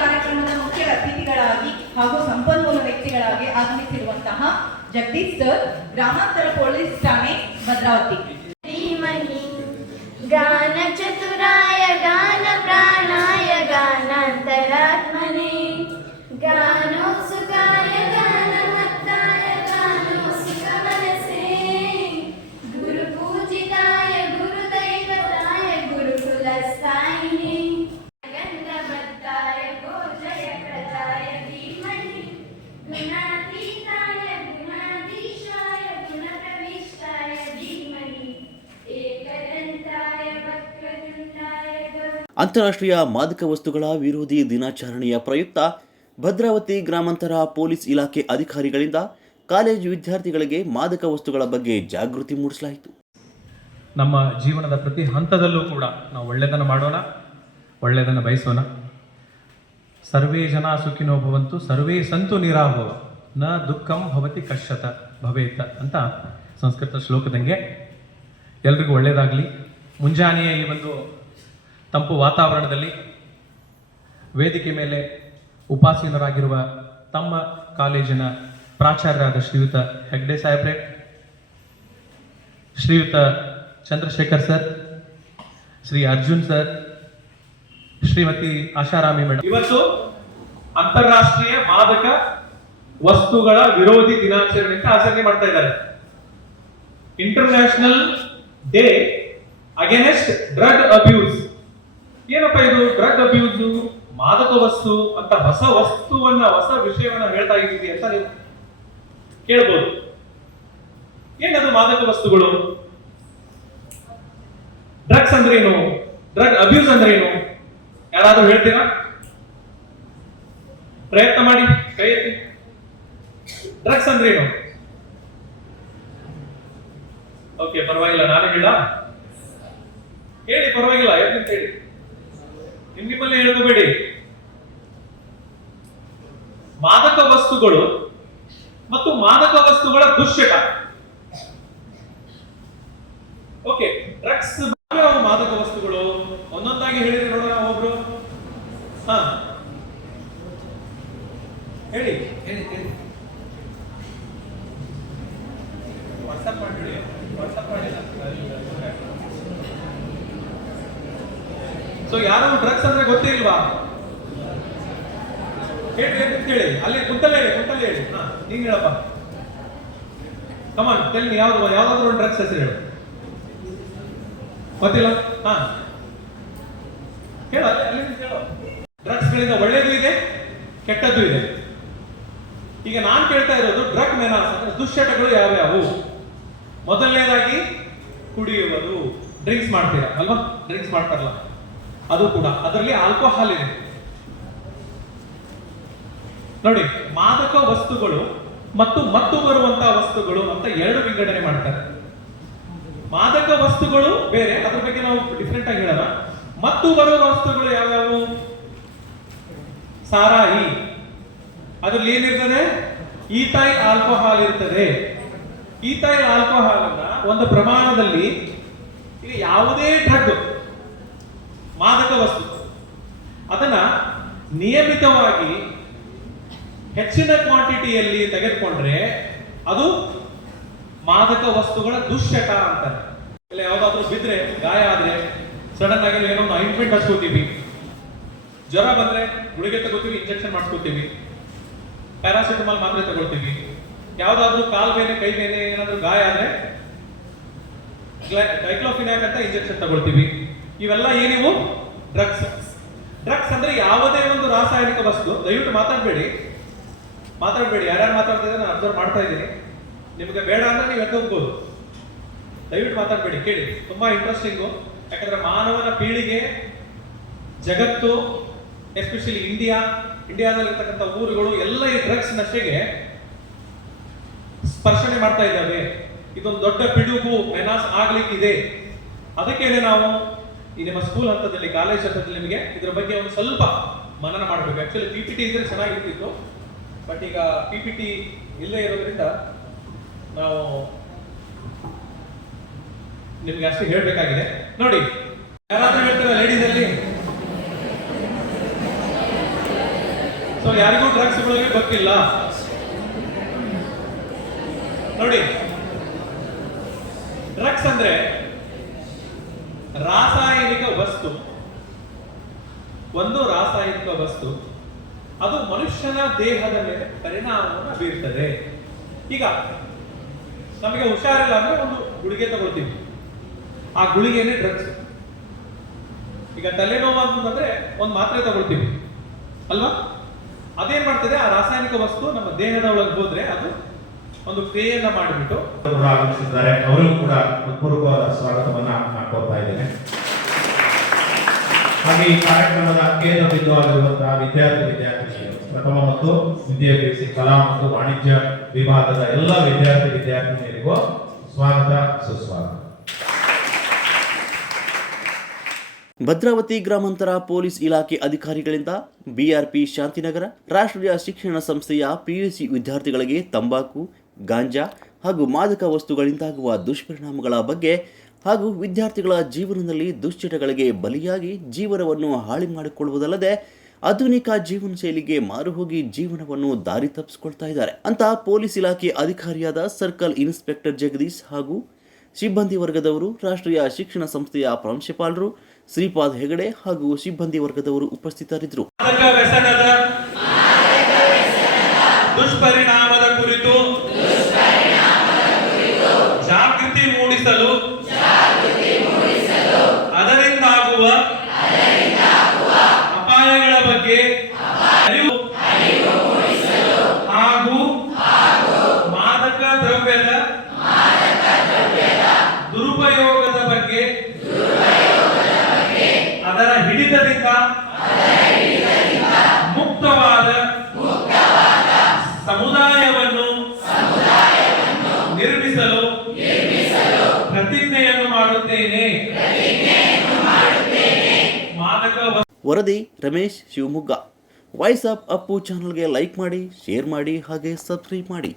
ಕಾರ್ಯಕ್ರಮದ ಮುಖ್ಯ ಅತಿಥಿಗಳಾಗಿ ಹಾಗೂ ಸಂಪನ್ಮೂಲ ವ್ಯಕ್ತಿಗಳಾಗಿ ಆಗಮಿಸಿರುವಂತಹ ಜಗದೀಶ್ ಸರ್ ಗ್ರಾಮಾಂತರ ಪೊಲೀಸ್ ಠಾಣೆ ಭದ್ರಾವತಿ. ಅಂತಾರಾಷ್ಟ್ರೀಯ ಮಾದಕ ವಸ್ತುಗಳ ವಿರೋಧಿ ದಿನಾಚರಣೆಯ ಪ್ರಯುಕ್ತ ಭದ್ರಾವತಿ ಗ್ರಾಮಾಂತರ ಪೊಲೀಸ್ ಇಲಾಖೆ ಅಧಿಕಾರಿಗಳಿಂದ ಕಾಲೇಜು ವಿದ್ಯಾರ್ಥಿಗಳಿಗೆ ಮಾದಕ ವಸ್ತುಗಳ ಬಗ್ಗೆ ಜಾಗೃತಿ ಮೂಡಿಸಲಾಯಿತು. ನಮ್ಮ ಜೀವನದ ಪ್ರತಿ ಹಂತದಲ್ಲೂ ಕೂಡ ನಾವು ಒಳ್ಳೆಯದನ್ನು ಮಾಡೋಣ ಒಳ್ಳೆಯದನ್ನು ಬಯಸೋಣ. ಸರ್ವೇ ಜನ ಸುಖಿನೋ ಭವಂತು, ಸರ್ವೇ ಸಂತು ನಿರಾಭವ. ನ ದುಃಖಂ ಭವತಿ ಕಶ್ಯತ, ಭವೇತ ಅಂತ ಸಂಸ್ಕೃತ ಶ್ಲೋಕದಂಗೆ ಎಲ್ರಿಗೂ ಒಳ್ಳೆಯದಾಗಲಿ ಮುಂಜಾನೆಯ ಈ ಒಂದು ತಂಪು ವಾತಾವರಣದಲ್ಲಿ ವೇದಿಕೆ ಮೇಲೆ ಉಪಾಸೀನರಾಗಿರುವ ತಮ್ಮ ಕಾಲೇಜಿನ ಪ್ರಾಚಾರ್ಯರಾದ ಶ್ರೀಯುತ ಹೆಗ್ಡೆ ಸಾಹೇಬ್ರೆ, Shriyut Chandrashekar sir, Shri Arjun sir, Shrimati Asharami madam ಇವತ್ತು ಅಂತಾರಾಷ್ಟ್ರೀಯ ಮಾದಕ ವಸ್ತುಗಳ ವಿರೋಧಿ ದಿನಾಚರಣೆ ಅಂತ ಆಚರಣೆ ಮಾಡ್ತಾ ಇದ್ದಾರೆ. International day against drug abuse ಏನಪ್ಪ ಇದು ಡ್ರಗ್ ಅಬ್ಯೂಸ್, ಮಾದಕ ವಸ್ತು ಅಂತ ಹೊಸ ವಸ್ತುವನ್ನ, ಹೊಸ ವಿಷಯವನ್ನ ಹೇಳ್ತಾ ಇದ್ದೀವಿ ಅಂತ ನೀವು ಕೇಳ್ಬೋದು. ಏನದು ಮಾದಕ ವಸ್ತುಗಳು? ಡ್ರಗ್ಸ್ ಅಂದ್ರೇನು? ಡ್ರಗ್ ಅಬ್ಯೂಸ್ ಅಂದ್ರೇನು? ಯಾರಾದ್ರೂ ಹೇಳ್ತೀರಾ? ಪ್ರಯತ್ನ ಮಾಡಿ, ಕೈ ಎತ್ತಿ. ಡ್ರಗ್ಸ್ ಅಂದ್ರೇನು? ಓಕೆ ಪರವಾಗಿಲ್ಲ, ನಾನು ಹೇಳ ಹೇಳಿ, ಪರವಾಗಿಲ್ಲ ಯಾಕಂತ ಹೇಳಿ. ನಿಮ್ಮಲ್ಲೇ ಹೇಳ್ಕೋಬೇಡಿ ಮಾದಕ ವಸ್ತುಗಳು ಮತ್ತು ಮಾದಕ ವಸ್ತುಗಳ ದುಶ್ಚಟ. ಓಕೆ ಡ್ರಗ್ಸ್ ಯಾವ ಮಾದಕ ವಸ್ತುಗಳು ಒಂದೊಂದಾಗಿ ಹೇಳಿದ್ರೆ ನೋಡೋಣ ಒಬ್ರು ಹಾ ಹೇಳಿ ಹೇಳಿ ಹೇಳಿ ವಾಟ್ಸಪ್ ಮಾಡಿ ವಾಟ್ಸಪ್ ಮಾಡಿ ಸೊ ಯಾರು ಡ್ರಗ್ಸ್ ಅಂದ್ರೆ ಗೊತ್ತಿಲ್ವಾ? ಹೇಳಿ ಹೇಳಿ ಅಲ್ಲಿ ಕುಂತಲ್ಲೇ ಹೇಳಿ ಕುಂತಲ್ಲೇ ಹೇಳಿ. ಹಾ, ನೀನ್ ಹೇಳಪ್ಪ. ಕಮಾನ್ ತೆಲ್ ಯಾವ್ದು, ಯಾವ್ದಾದ್ರು ಒಂದು ಡ್ರಗ್ಸ್ ಹೆಸರು ಹೇಳು. ಗೊತ್ತಿಲ್ಲ? ಹಾ. ಹೇಳು ಡ್ರಗ್ಸ್ ಗಳಿಂದ ಒಳ್ಳೇದು ಇದೆ, ಕೆಟ್ಟದ್ದು ಇದೆ. ಈಗ ನಾನು ಕೇಳ್ತಾ ಇರೋದು ಡ್ರಗ್ ಮೆನಾಸ್ ಅಂದ್ರೆ ದುಶ್ಚಟಗಳು ಯಾವ್ಯಾವು? ಮೊದಲನೇದಾಗಿ ಕುಡಿಯುವುದು. ಡ್ರಿಂಕ್ಸ್ ಮಾಡ್ತೀರಾ? ಅಲ್ವಾ? ಡ್ರಿಂಕ್ಸ್ ಮಾಡ್ತಾರಲ್ಲ. ಅದು ಕೂಡ. ಅದರಲ್ಲಿ ಆಲ್ಕೋಹಾಲ್ ಇದೆ. ನೋಡಿ, ಮಾದಕ ವಸ್ತುಗಳು ಮತ್ತು ಮತ್ತು ಬರುವಂತಹ ವಸ್ತುಗಳು ಅಂತ ಎರಡು ವಿಂಗಡಣೆ ಮಾಡ್ತಾರೆ. ಮಾದಕ ವಸ್ತುಗಳು ಬೇರೆ, ಅದ್ರ ಬಗ್ಗೆ ನಾವು ಡಿಫ್ರೆಂಟ್ ಆಗಿ ಹೇಳೋಣ. ಮತ್ತು ಬರುವ ವಸ್ತುಗಳು ಯಾವ್ಯಾವು? ಸಾರಾಯಿ. ಅದ್ರಲ್ಲಿ ಏನಿರ್ತದೆ? ಈಥೈಲ್ ಆಲ್ಕೋಹಾಲ್ ಇರ್ತದೆ. ಈಥೈಲ್ ಆಲ್ಕೋಹಾಲ್ ಅನ್ನ ಒಂದು ಪ್ರಮಾಣದಲ್ಲಿ ಇಲ್ಲಿ ಯಾವುದೇ ಡ್ರಗ್ ಮಾದಕ ವಸ್ತು. ಅದನ್ನ ನಿಯಮಿತವಾಗಿ ಹೆಚ್ಚಿನ ಕ್ವಾಂಟಿಟಿಯಲ್ಲಿ ತೆಗೆದುಕೊಂಡ್ರೆ ಅದು ಮಾದಕ ವಸ್ತುಗಳ ದುಶ್ಚಟ ಅಂತಾರೆ. ಇಲ್ಲ, ಯಾವ್ದಾದ್ರು ಬಿದ್ರೆ, ಗಾಯ ಆದ್ರೆ ಸಡನ್ ಆಗಿ ಏನೋ ಒಂದು ಹಚ್ಕೋತೀವಿ. ಜ್ವರ ಬಂದ್ರೆ ಗುಳಿಗೆ ತಗೋತೀವಿ ಇಂಜೆಕ್ಷನ್ ಮಾಡಿಸ್ಕೋತೀವಿ. ಪ್ಯಾರಾಸಿಟಮಾಲ್ ಮಾತ್ರೆ ತಗೊಳ್ತೀವಿ. ಯಾವ್ದಾದ್ರು ಕಾಲ್ ಬೇನೆ ಕೈ ಬೇನೆ ಏನಾದ್ರು ಗಾಯ ಆದ್ರೆ ಡೈಕ್ಲೋಫಿನಾಕ್ ಅಂತ ಇಂಜೆಕ್ಷನ್ ತಗೊಳ್ತೀವಿ. ಇವೆಲ್ಲ ಏನಿವು? ಡ್ರಗ್ಸ್ ಡ್ರಗ್ಸ್ ಅಂದ್ರೆ ಯಾವುದೇ ಒಂದು ರಾಸಾಯನಿಕ ವಸ್ತು. ದಯವಿಟ್ಟು ಮಾತಾಡಬೇಡಿ. ಮಾತಾಡಬೇಡಿ. ಯಾರ್ಯಾರು ಮಾತಾಡ್ತಿದ್ರೆ ನಾನು ಅಬ್ಸರ್ವ್ ಮಾಡ್ತಾ ಇದ್ದೀನಿ. ನಿಮಗೆ ಬೇಡ ಅಂದ್ರೆ ನೀವು ಎದ್ದು ಹೋಗ್ಬೋದು. ದಯವಿಟ್ಟು ಮಾತಾಡಬೇಡಿ. ಕೇಳಿ. ತುಂಬಾ ಇಂಟ್ರೆಸ್ಟಿಂಗು ಯಾಕಂದ್ರೆ ಮಾನವನ ಪೀಳಿಗೆ ಜಗತ್ತು ಎಸ್ಪೆಷಲಿ ಇಂಡಿಯಾ ಇಂಡಿಯಾದಲ್ಲಿರ್ತಕ್ಕಂಥ ಊರುಗಳು, ಎಲ್ಲ ಈ ಡ್ರಗ್ಸ್ ನಶೆಗೆ ಸ್ಪರ್ಶನೆ ಮಾಡ್ತಾ ಇದ್ದಾವೆ. ಇದೊಂದು ದೊಡ್ಡ ಪಿಡುಗು. ಮೆನಾಸ್ ಆಗ್ಲಿಕ್ಕಿದೆ. ಅದಕ್ಕೇನೆ ನಾವು ಈ ನಿಮ್ಮ ಸ್ಕೂಲ್ ಹಂತದಲ್ಲಿ ಕಾಲೇಜ್ ಹಂತದಲ್ಲಿ ನಿಮಗೆ ಇದರ ಬಗ್ಗೆ ಒಂದು ಸ್ವಲ್ಪ ಮನನ ಮಾಡಬೇಕು. ಆ್ಯಕ್ಚುಲಿ ಪಿ ಪಿ ಟಿ ಇದ್ರೆ ಚೆನ್ನಾಗಿರ್ತಿತ್ತು. ಬಟ್ ಈಗ ಪಿ ಪಿ ಟಿ ಇಲ್ಲೇ ಇರೋದ್ರಿಂದ ನಾವು ನಿಮ್ಗೆ ಅಷ್ಟು ಹೇಳಬೇಕಾಗಿದೆ. ನೋಡಿ, ಯಾರಾದ್ರೂ ಹೇಳ್ತೀರಾ ಲೇಡೀಸ್ ಅಲ್ಲಿ? ಸೊ ಯಾರಿಗೂ ಡ್ರಗ್ಸ್ ಗೊತ್ತಿಲ್ಲ. ನೋಡಿ ಡ್ರಗ್ಸ್ ಅಂದ್ರೆ ರಾಸಾಯನಿಕ ವಸ್ತು ಒಂದು ರಾಸಾಯನಿಕ ವಸ್ತು, ಅದು ಮನುಷ್ಯನ ದೇಹದ ಮೇಲೆ ಪರಿಣಾಮವನ್ನು ಬೀರ್ತದೆ. ಈಗ ನಮಗೆ ಹುಷಾರಿಲ್ಲ ಅಂದ್ರೆ ಒಂದು ಗುಳಿಗೆ ತಗೊಳ್ತೀವಿ. ಆ ಗುಳಿಗೆನೇ ಡ್ರಗ್ಸ್ ಈಗ ತಲೆನೋವು ಅಂತಂದ್ರೆ ಒಂದು ಮಾತ್ರೆ ತಗೊಳ್ತೀವಿ. ಅಲ್ವಾ? ಅದೇನ್ ಮಾಡ್ತದೆ? ಆ ರಾಸಾಯನಿಕ ವಸ್ತು ನಮ್ಮ ದೇಹದ ಒಳಗೆ ಹೋದ್ರೆ ಅದು ಒಂದು ಕ್ರಿಯೆಯನ್ನ ಮಾಡಿಬಿಟ್ಟು ಅವರು ಕೂಡ ಸ್ವಾಗತವನ್ನ ಮಾಡ್ಕೊಳ್ತಾ ಇದ್ದೇನೆ. ಹಾಗೆ ಈ ಕಾರ್ಯಕ್ರಮದ ಕೇಂದ್ರ ಬಿಂದು ಆಗಿರುವಂತಹ ವಿದ್ಯಾರ್ಥಿ ವಿದ್ಯಾರ್ಥಿನಿಯರು, ಪ್ರಥಮ ಮತ್ತು ದ್ವಿತೀಯ ಪಿಯುಸಿ ಕಲಾ ಮತ್ತು ವಾಣಿಜ್ಯ ವಿಭಾಗದ ಎಲ್ಲ ವಿದ್ಯಾರ್ಥಿ ವಿದ್ಯಾರ್ಥಿನಿಯರಿಗೂ ಸ್ವಾಗತ, ಸುಸ್ವಾಗತ. ಭದ್ರಾವತಿ ಗ್ರಾಮಾಂತರ ಪೊಲೀಸ್ ಇಲಾಖೆ ಅಧಿಕಾರಿಗಳಿಂದ ಬಿಆರ್ಪಿ ಶಾಂತಿನಗರ, ರಾಷ್ಟ್ರೀಯ ಶಿಕ್ಷಣ ಸಂಸ್ಥೆಯ ಪಿಯುಸಿ ವಿದ್ಯಾರ್ಥಿಗಳಿಗೆ ತಂಬಾಕು, ಗಾಂಜಾ ಹಾಗೂ ಮಾದಕ ವಸ್ತುಗಳಿಂದಾಗುವ ದುಷ್ಪರಿಣಾಮಗಳ ಬಗ್ಗೆ ಹಾಗೂ ವಿದ್ಯಾರ್ಥಿಗಳ ಜೀವನದಲ್ಲಿ ದುಶ್ಚಟಗಳಿಗೆ ಬಲಿಯಾಗಿ ಜೀವನವನ್ನು ಹಾಳಿ ಮಾಡಿಕೊಳ್ಳುವುದಲ್ಲದೆ ಆಧುನಿಕ ಜೀವನ ಶೈಲಿಗೆ ಮಾರುಹೋಗಿ ಜೀವನವನ್ನು ದಾರಿ ತಪ್ಪಿಸಿಕೊಳ್ತಾ ಇದ್ದಾರೆ. ಅಂತ ಪೊಲೀಸ್ ಇಲಾಖೆ ಅಧಿಕಾರಿಯಾದ ಸರ್ಕಲ್ ಇನ್ಸ್ಪೆಕ್ಟರ್ ಜಗದೀಶ್ ಹಾಗೂ ಸಿಬ್ಬಂದಿ ವರ್ಗದವರು, ರಾಷ್ಟ್ರೀಯ ಶಿಕ್ಷಣ ಸಂಸ್ಥೆಯ ಪ್ರಾಂಶುಪಾಲರು ಶ್ರೀಪಾದ್ ಹೆಗಡೆ ಹಾಗೂ ಸಿಬ್ಬಂದಿ ವರ್ಗದವರು ಉಪಸ್ಥಿತರಿದ್ದರು. ಮಾದಕ అవ్వాలి ವರದಿ ರಮೇಶ್ ಶಿವಮೊಗ್ಗ. ವಾಯ್ಸ್ ಆಫ್ ಅಪ್ಪು ಚಾನಲ್ಗೆ ಲೈಕ್ ಮಾಡಿ ಶೇರ್ ಮಾಡಿ ಹಾಗೆ ಸಬ್ಸ್ಕ್ರೈಬ್ ಮಾಡಿ.